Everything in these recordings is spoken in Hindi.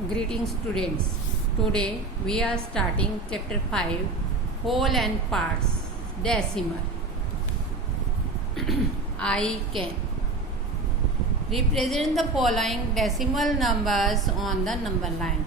Greetings students. Today we are starting chapter 5 whole and parts decimal. I can represent the following decimal numbers on the number line.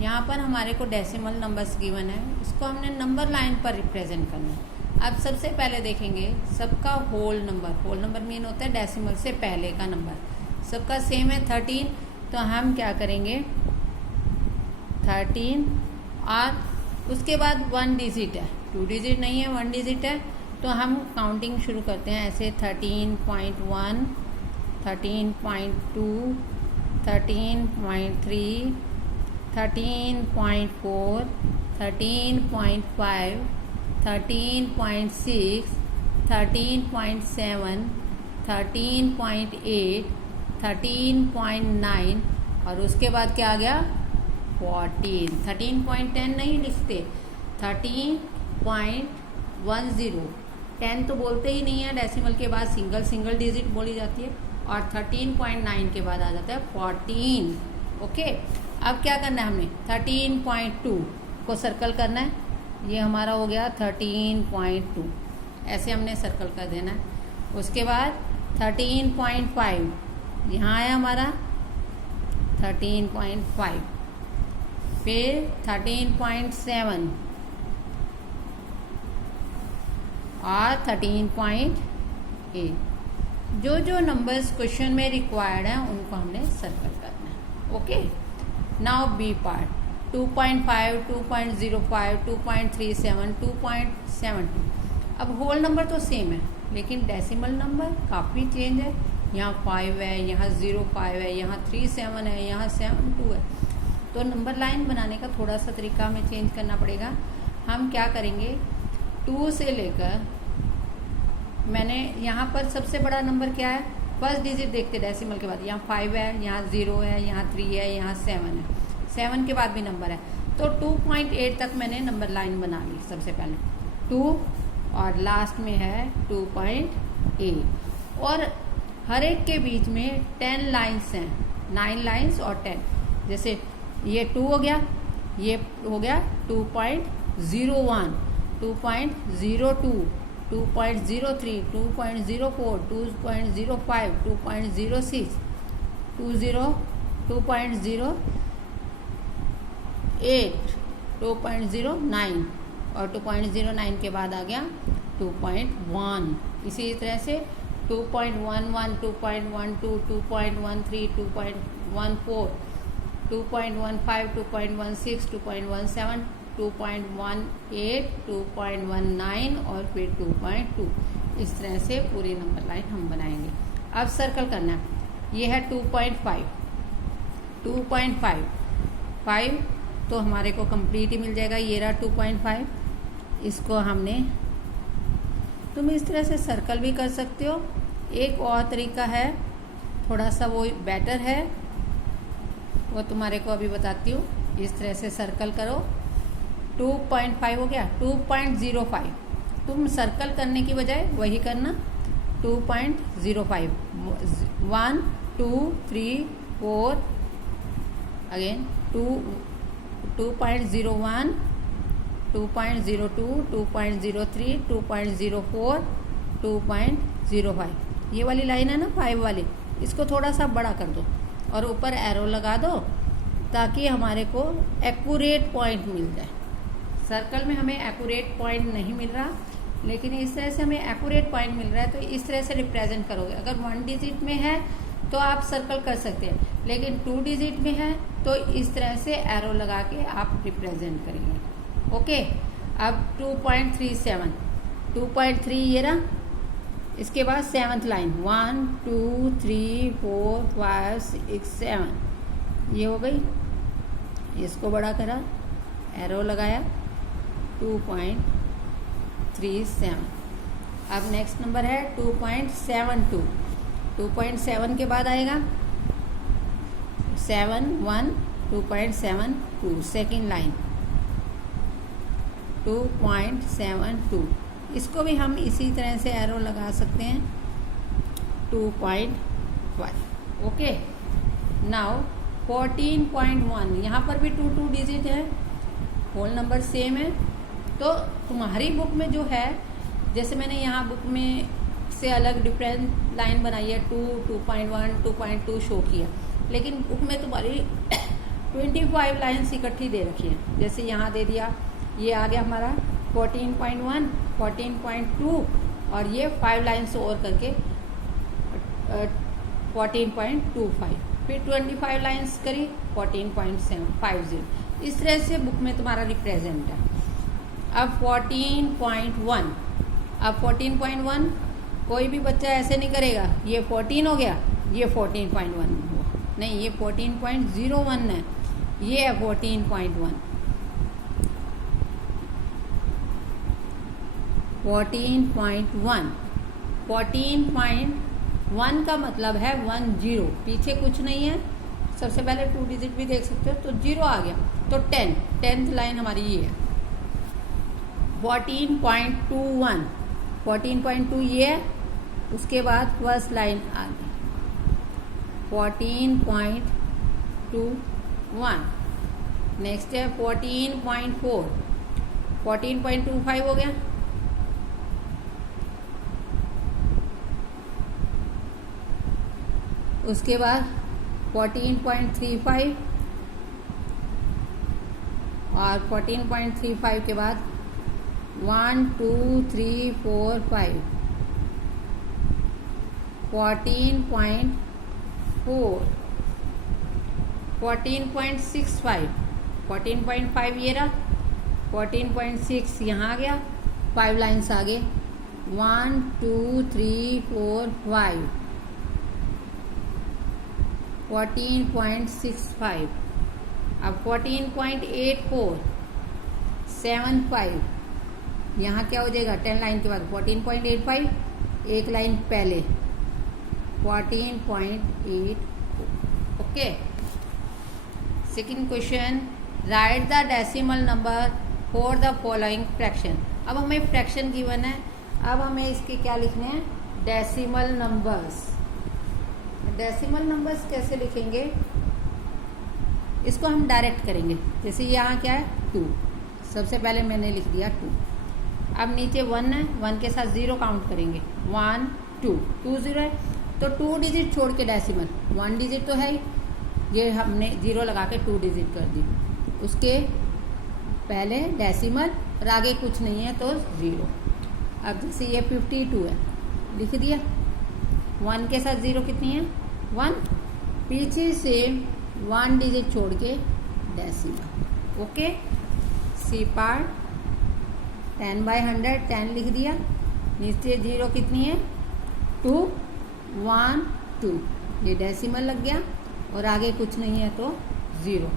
यहाँ पर हमारे को डेसिमल नंबर्स गिवन है, इसको हमने नंबर लाइन पर रिप्रेजेंट करना है। अब सबसे पहले देखेंगे सबका होल नंबर मीन होता है डेसिमल से पहले का नंबर। सबका सेम है 13, तो हम क्या करेंगे 13 और उसके बाद 1 डिजिट है, 2 डिजिट नहीं है, 1 डिजिट है, तो हम काउंटिंग शुरू करते हैं ऐसे 13.1, 13.2, 13.3, 13.4, 13.5, 13.6, 13.7, 13.8, 13.9 और उसके बाद क्या आ गया 14। 13.10 नहीं लिखते, 13.10। 10 तो बोलते ही नहीं है, डेसिमल के बाद सिंगल डिजिट बोली जाती है, और 13.9 के बाद आ जाता है 14। ओके, अब क्या करना है हमने 13.2 को सर्कल करना है, ये हमारा हो गया 13.2, ऐसे हमने सर्कल कर देना है। उसके बाद 13.5 यहाँ आया हमारा 13.5, फिर 13.7 और 13.8। जो नंबर्स क्वेश्चन में रिक्वायर्ड हैं उनको हमने सर्कल करना है। Okay, now B part 2.5, 2.05, 2.37, 2.72। अब होल नंबर तो सेम है, लेकिन डेसिमल नंबर काफ़ी चेंज है। यहाँ 5 है, यहाँ 05 है, यहाँ 37 है, यहाँ 72 है, तो नंबर लाइन बनाने का थोड़ा सा तरीका हमें चेंज करना पड़ेगा। हम क्या करेंगे 2 से लेकर, मैंने यहाँ पर सबसे बड़ा नंबर क्या है, फर्स्ट डिजिट देखते डेसिमल के बाद, यहाँ 5 है, यहाँ 0 है, यहाँ 3 है, यहाँ 7 है, 7 के बाद भी नंबर है, तो 2.8 तक मैंने नंबर लाइन बना ली। सबसे पहले 2 और लास्ट में है 2.8, और हर एक के बीच में 10 लाइन्स हैं, 9 लाइन्स और 10। जैसे ये 2 हो गया, ये हो गया 2.01, 2.02, 2.03, 2.04, 2.05, 2.06, 2.08, 2.09 और 2.09 के बाद आ गया 2.1। इसी तरह से 2.11, 2.12, 2.13, 2.14, 2.15, 2.16, 2.17, 2.18, 2.19 और फिर 2.2। इस तरह से पूरी नंबर लाइन हम बनाएंगे। अब सर्कल करना है, ये है 2.5, 2.5 5 तो हमारे को कंप्लीट ही मिल जाएगा। ये रहा 2.5, इसको हमने, तुम इस तरह से सर्कल भी कर सकते हो। एक और तरीका है, थोड़ा सा वो बेटर है, वो तुम्हारे को अभी बताती हूँ। इस तरह से सर्कल करो, 2.5 हो गया, 2.05 तुम सर्कल करने की बजाय वही करना 2.05, 1 2 3 4 अगेन 2.01, 2.02, 2.03, 2.04, 2.05। ये वाली लाइन है ना 5 वाली, इसको थोड़ा सा बड़ा कर दो और ऊपर एरो लगा दो ताकि हमारे को एक्यूरेट पॉइंट मिल जाए। सर्कल में हमें एक्यूरेट पॉइंट नहीं मिल रहा, लेकिन इस तरह से हमें एक्यूरेट पॉइंट मिल रहा है, तो इस तरह से रिप्रेजेंट करोगे। अगर 1 डिजिट में है तो आप सर्कल कर सकते हैं, लेकिन 2 डिजिट में है तो इस तरह से एरो लगा के आप रिप्रेजेंट करेंगे। ओके, अब 2.37, 2.3 ये रहा, इसके बाद 7th लाइन 1 2 3 4 5 6 7, ये हो गई। इसको बड़ा करा, एरो लगाया 2.37। अब नेक्स्ट नंबर है 2.72, 2.7 के बाद आएगा 7 1, 2.72 सेकेंड लाइन 2.72, इसको भी हम इसी तरह से एरो लगा सकते हैं 2.5। ओके, नाउ 14.1, यहाँ पर भी 2 डिजिट है, होल नंबर सेम है। तो तुम्हारी बुक में जो है, जैसे मैंने यहाँ बुक में से अलग डिफरेंट लाइन बनाई है, 2, 2.1, 2.2 शो किया, लेकिन बुक में तुम्हारी 25 लाइन्स इकट्ठी दे रखी है। जैसे यहाँ दे दिया, ये आ गया हमारा 14.1, 14.2 और ये 5 लाइन्स और करके 14.25, फिर 25 लाइन्स करी 14.50। इस तरह से बुक में तुम्हारा रिप्रेजेंट है। अब 14.1, अब 14.1 कोई भी बच्चा ऐसे नहीं करेगा, ये 14 हो गया, ये 14.1 हुआ, नहीं, ये 14.01 है, ये है 14.1। 14.1, 14.1 का मतलब है 10, पीछे कुछ नहीं है। सबसे पहले 2 डिजिट भी देख सकते हो, तो 0 आ गया, तो 10th लाइन हमारी ये है। 14.21, 14.2 ये है, उसके बाद फर्स्ट लाइन आ गई 14.21। नेक्स्ट है 14.4, 14.25 हो गया, उसके बाद 14.35 और 14.35 के बाद 1, 2, 3, 4, 5, 14.4, 14.65, 14.5 ये रहा, 14.6 यहाँ आ गया, 5 लाइन्स आगे, 1, 2, 3, 4, 5, 14.65, अब 14.84, 7, 5, यहाँ क्या हो जाएगा 10 लाइन के बाद 14.85, एक लाइन पहले 14.8। Okay, second question, right the decimal number for the following fraction. अब हमें फ्रैक्शन गिवन है, अब हमें इसके क्या लिखने हैं, डेसिमल नंबर्स। डेसिमल नंबर्स कैसे लिखेंगे, इसको हम डायरेक्ट करेंगे। जैसे यहाँ क्या है 2, सबसे पहले मैंने लिख दिया 2, अब नीचे 1 है, 1 के साथ 0 काउंट करेंगे, 1, 2, 2 0 है, तो 2 डिजिट छोड़ के डेसिमल, 1 डिजिट तो है ही, ये हमने 0 लगा के 2 डिजिट कर दी, उसके पहले डेसिमल और आगे कुछ नहीं है तो 0। अब जैसे ये 52 है, लिख दिया, 1 के साथ 0 कितनी है 1, पीछे से 1 डिजिट छोड़ के डेसिमल। ओके, सी पार्ट 10/100, 10 लिख दिया, नीचे 0 कितनी है 2, 1, 2, ये डेसिमल लग गया और आगे कुछ नहीं है तो 0।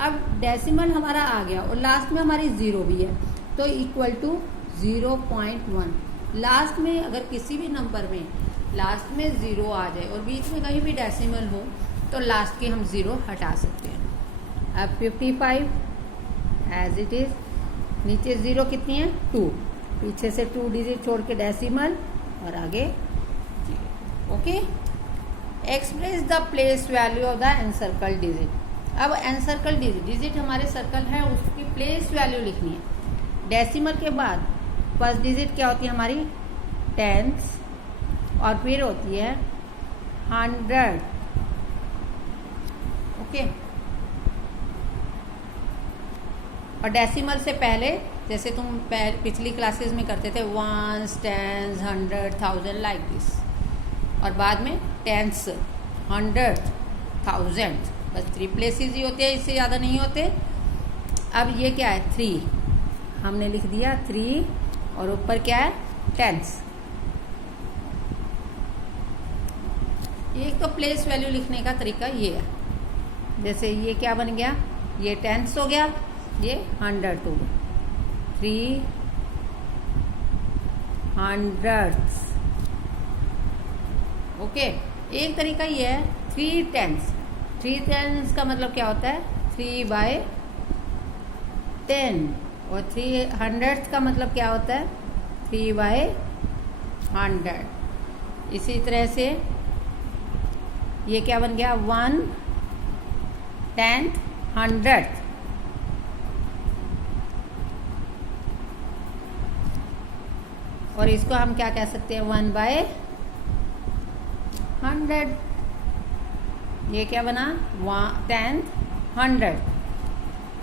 अब डेसिमल हमारा आ गया और लास्ट में हमारी 0 भी है, तो इक्वल टू 0.1। लास्ट में अगर किसी भी नंबर में लास्ट में 0 आ जाए और बीच में कहीं भी डेसिमल हो तो लास्ट के हम 0 हटा सकते हैं। अब 55 एज इट इज, नीचे 0 कितनी है 2, पीछे से 2 डिजिट छोड़ के डेसिमल और आगे 0। Okay, express the place value of the encircle digit. अब एनसर्कल डिजिट हमारे सर्कल है, उसकी प्लेस वैल्यू लिखनी है। डेसिमल के बाद फर्स्ट डिजिट क्या होती है हमारी 10th और फिर होती है 100। ओके, और डेसिमल से पहले जैसे तुम पिछली क्लासेस में करते थे 1s, 10s, 100, 1000 लाइक दिस, और बाद में 10s, 100, 1000, बस 3 प्लेसेस ही होते हैं, इससे ज़्यादा नहीं होते। अब ये क्या है 3, हमने लिख दिया 3 और ऊपर क्या है 10s। एक तो प्लेस वैल्यू लिखने का तरीका ये है, जैसे ये क्या बन गया, ये 10s हो गया, ये 100 हो गया, 300s। ओके, एक तरीका ये है 3 10s का मतलब क्या होता है 3/10, और 300 का मतलब क्या होता है 3/100। इसी तरह से ये क्या बन गया 1 10th, 100th। और इसको हम क्या कह सकते हैं, 1/100। ये क्या बना, 10th, 100th।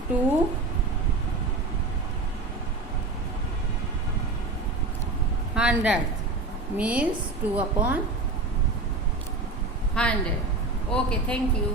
2/100th means 2/100। Okay, thank you।